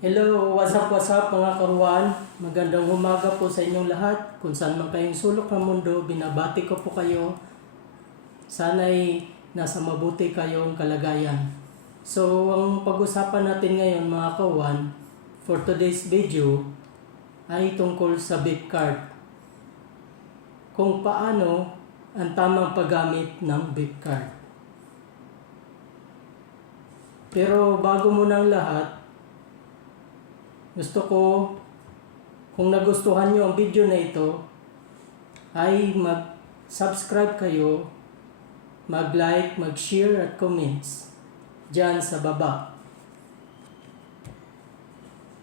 Hello, what's up mga karuan? Magandang umaga po sa inyong lahat. Kung saan man kayong sulok ng mundo, binabati ko po kayo. Sana'y nasa mabuti kayong kalagayan. So, ang pag-usapan natin ngayon mga karuan, for today's video, ay tungkol sa beep card. Kung paano ang tamang paggamit ng beep card. Pero bago muna ang lahat, gusto ko, kung nagustuhan nyo ang video na ito, ay mag-subscribe kayo, mag-like, mag-share at comments dyan sa baba.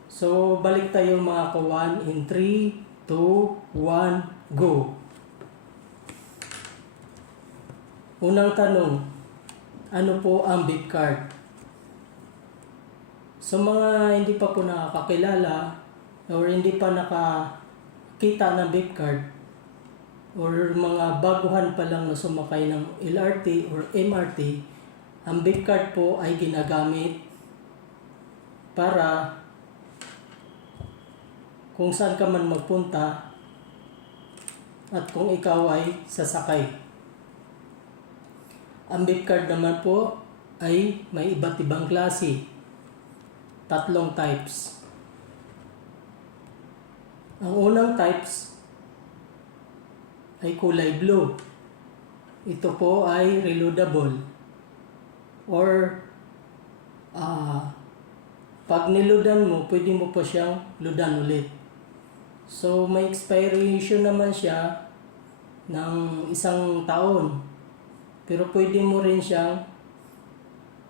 So, balik tayo mga kawan in 3, 2, 1, go! Unang tanong, ano po ang beep card? Sa mga hindi pa po nakakakilala or hindi pa nakakita ng beep card or mga baguhan pa lang na sumakay ng LRT or MRT, ang beep card po ay ginagamit para kung saan ka man magpunta at kung ikaw ay sasakay. Ang beep card naman po ay may iba't ibang klase. 3 types. Ang unang types ay kulay blue. Ito po ay reloadable. Or pag niloadan mo, pwede mo pa siyang loadan ulit. So may expiration naman siya ng 1 taon. Pero pwede mo rin siyang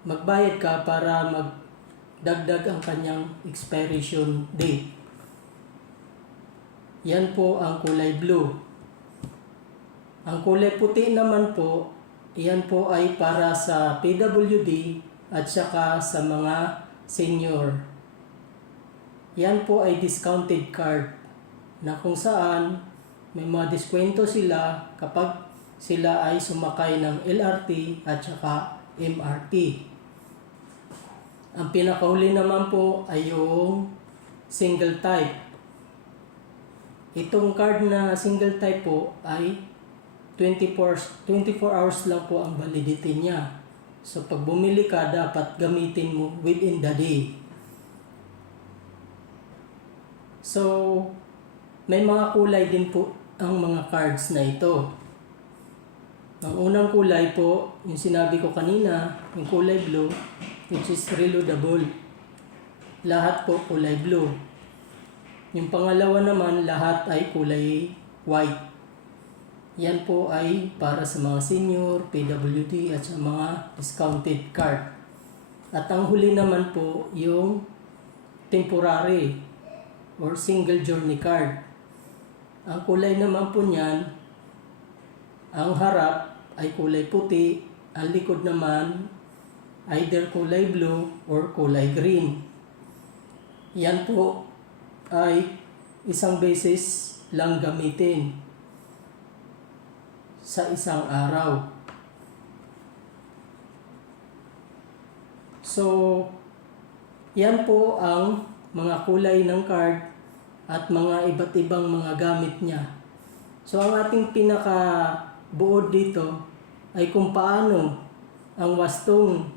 magbayad ka para dagdag ang kanyang expiration date. Yan po ang kulay blue. Ang kulay puti naman po, yan po ay para sa PWD at saka sa mga senior. Yan po ay discounted card na kung saan may mga diskwento sila kapag sila ay sumakay ng LRT at saka MRT. Ang pinakahuli naman po ay yung single type. Itong card na single type po ay 24 hours lang po ang validity niya. So pag bumili ka, dapat gamitin mo within the day. So may mga kulay din po ang mga cards na ito. Ang unang kulay po, yung sinabi ko kanina, yung kulay blue, which is reloadable. Lahat po kulay blue. Yung pangalawa naman, lahat ay kulay white. Yan po ay para sa mga senior, PWD at sa mga discounted card. At ang huli naman po, yung temporary or single journey card. Ang kulay naman po niyan, ang harap ay kulay puti, ang likod naman either kulay blue or kulay green. Yan po ay isang beses lang gamitin sa isang araw. So, yan po ang mga kulay ng card at mga iba't ibang mga gamit niya. So, ang ating pinaka-buod dito ay kung paano ang wastong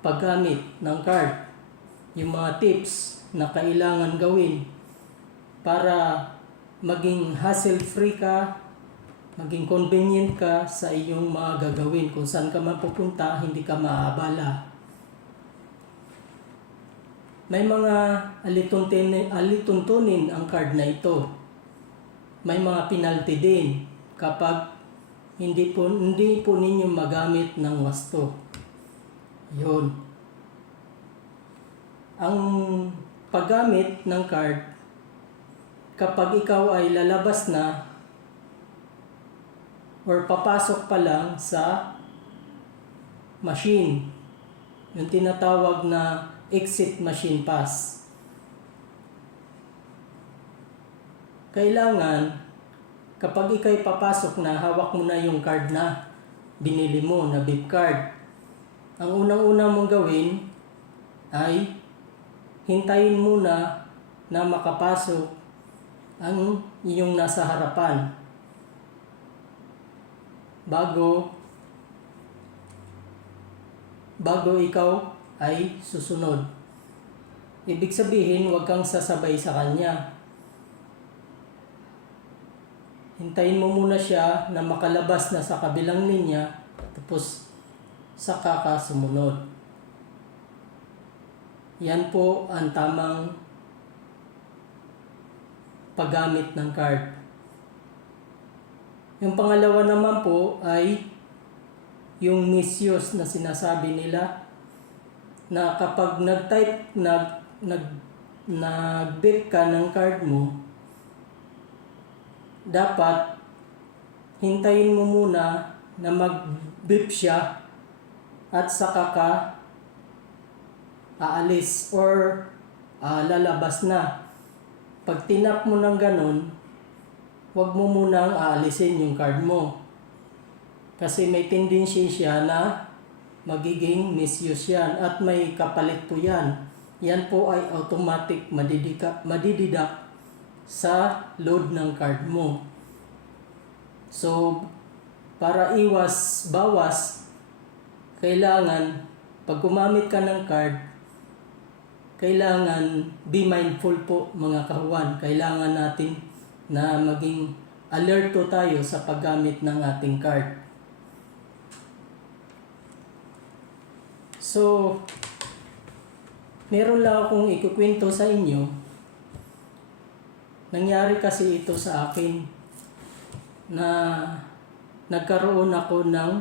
paggamit ng card. Yung mga tips na kailangan gawin para maging hassle-free ka, maging convenient ka sa iyong mga gagawin. Kung saan ka man pupunta, hindi ka maabala. May mga alituntunin ang card na ito. May mga penalty din kapag hindi po ninyo magamit ng wasto. Yun. Ang paggamit ng card, kapag ikaw ay lalabas na or papasok pa lang sa machine, yung tinatawag na exit machine pass. Kailangan, kapag ikay papasok na, hawak mo na yung card na binili mo na beep card. Ang unang-una mong gawin ay hintayin muna na makapasok ang iyong nasa harapan bago ikaw ay susunod. Ibig sabihin, huwag kang sasabay sa kanya. Hintayin mo muna siya na makalabas na sa kabilang linya, tapos saka ka sumunod. Yan po ang tamang paggamit ng card. Yung pangalawa naman po ay yung misuse na sinasabi nila, na kapag nag-beep ka ng card mo, dapat hintayin mo muna na mag-beep siya at saka ka aalis or lalabas na. Pag tinap mo ng ganun, huwag mo munang aalisin yung card mo. Kasi may tendency siya na magiging misuse yan at may kapalit po yan. Yan po ay automatic madididak sa load ng card mo. So, para bawas, kailangan pag gumamit ka ng card, kailangan be mindful po mga kahuwan. Kailangan natin na maging alerto tayo sa paggamit ng ating card. So, meron lang akong ikukwento sa inyo. Nangyari kasi ito sa akin na nagkaroon ako ng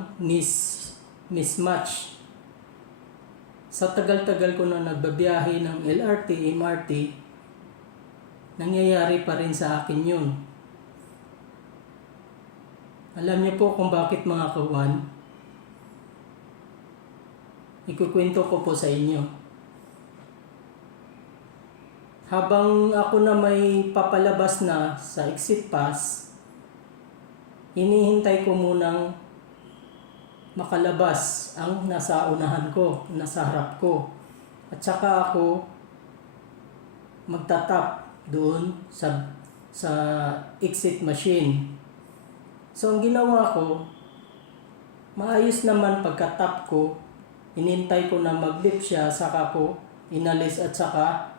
mismatch. Sa tagal-tagal ko na nagbabiyahe ng LRT, MRT, nangyayari pa rin sa akin yun. Alam niyo po kung bakit mga kawan? Ikukwento ko po sa inyo. Habang ako na may papalabas na sa exit pass, hinihintay ko munang makalabas ang nasa unahan ko, nasa harap ko. At saka ako magtatap doon sa exit machine. So ang ginawa ko, maayos naman pagka-tap ko, inintay ko na mag-beep siya, saka ko inalis at saka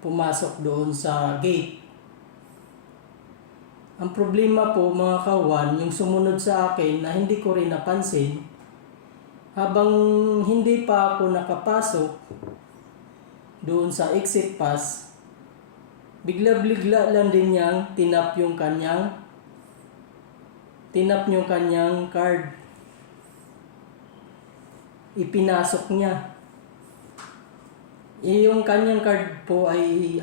pumasok doon sa gate. Ang problema po mga kawan, yung sumunod sa akin na hindi ko rin napansin, habang hindi pa ako nakapasok doon sa exit pass, bigla-bigla lang din niyang tinap yung kanyang card. Ipinasok niya. Yung kanyang card po ay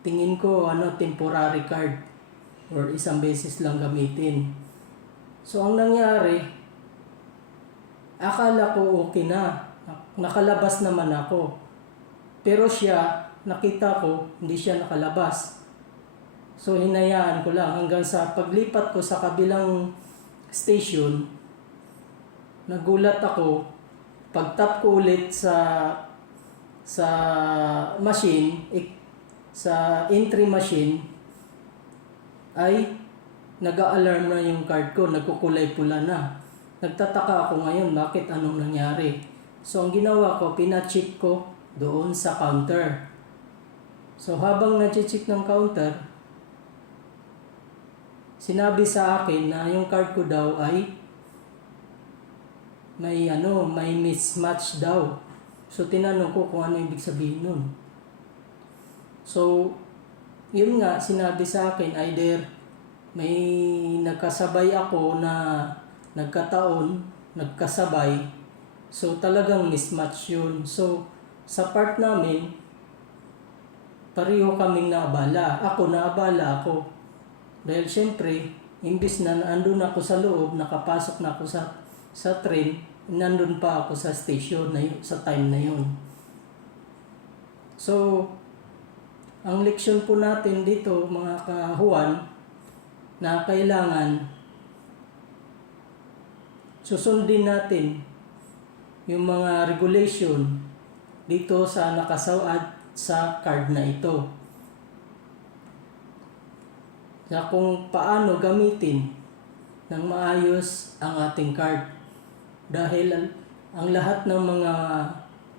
tingin ko temporary card or isang beses lang gamitin. So ang nangyari, akala ko okay na. Nakalabas naman ako. Pero siya, nakita ko, hindi siya nakalabas. So hinayaan ko lang hanggang sa paglipat ko sa kabilang station, nagulat ako, pag-tap ko ulit sa machine, sa entry machine, ay nag-a-alarm na yung card ko, nagkukulay pula na. Nagtataka ako ngayon, bakit anong nangyari? So ang ginawa ko, pina-check ko doon sa counter. So habang na-check ng counter, sinabi sa akin na yung card ko daw ay may mismatch daw. So tinanong ko kung ano ibig sabihin nun. So yun nga, sinabi sa akin, either may nagkasabay ako na nagkasabay, so talagang mismatch yun. So sa part namin, pareho kaming naabala. Naabala ako. Dahil syempre, imbis na nandun ako sa loob, nakapasok na ako sa train, nandun pa ako sa station sa time na yun. So, ang leksyon po natin dito mga kahuwan, na kailangan susundin natin yung mga regulation dito sa nakasawad sa card na ito. Na kung paano gamitin ng maayos ang ating card. Dahil ang lahat ng mga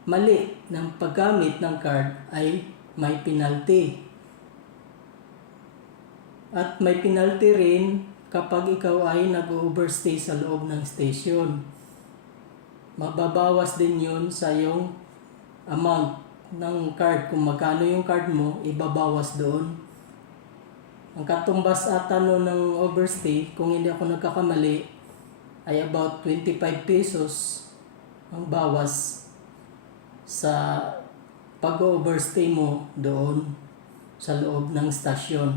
mali ng paggamit ng card ay may penalty. At may penalty rin kapag ikaw ay nag-overstay sa loob ng station. Mababawas din yun sa yung amount ng card. Kung magkano yung card mo, ibabawas doon. Ang katumbas ata no ng overstay, kung hindi ako nagkakamali, ay about 25 pesos ang bawas sa pag-overstay mo doon sa loob ng stasyon.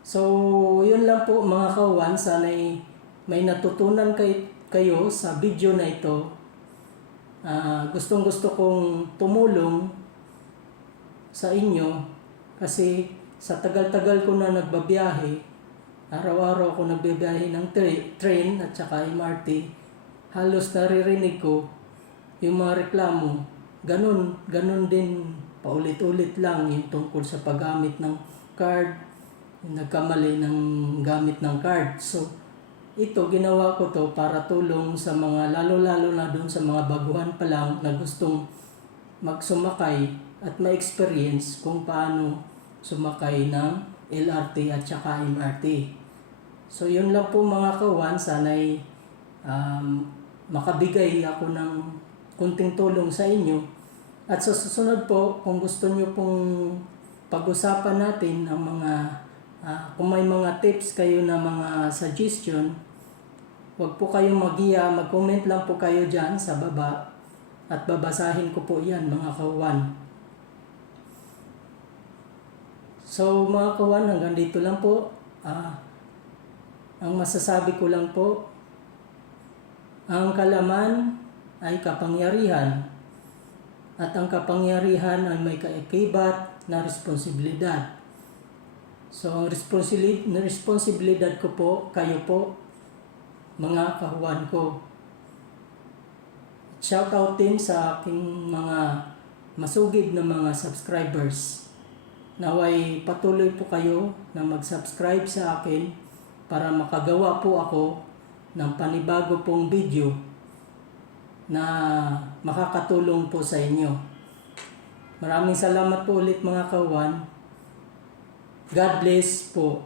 So, yun lang po mga kawan. Sana'y may natutunan kayo sa video na ito. Gustong gusto kong tumulong sa inyo kasi sa tagal-tagal ko na nagbabiyahe, araw-araw ako nagbabiyahe ng train at saka MRT, halos naririnig ko yung mga reklamo. Ganun din, paulit-ulit lang yung tungkol sa paggamit ng card, nagkamali ng gamit ng card. So, ito, ginawa ko to para tulong sa mga, lalo-lalo na dun sa mga baguhan pa lang na gustong magsumakay at ma-experience kung paano sumakay ng LRT at saka MRT. So, yun lang po mga kawan. Sana'y makabigay ako ng kunting tulong sa inyo. At sa susunod po, kung gusto nyo pong pag-usapan natin ang mga kung may mga tips kayo na mga suggestion, huwag po kayong mag-iya, mag-comment lang po kayo dyan sa baba at babasahin ko po yan mga kawan. So mga kawan, hanggang dito lang po. Ang masasabi ko lang po, ang kalaman ay kapangyarihan at ang kapangyarihan ay may kaakibat na responsibilidad. So, ang responsibilidad ko po, kayo po, mga kahuwan ko. Shoutout din sa aking mga masugid na mga subscribers. Naway patuloy po kayo na mag-subscribe sa akin para makagawa po ako ng panibago pong video na makakatulong po sa inyo. Maraming salamat po ulit mga kahuwan. God bless po.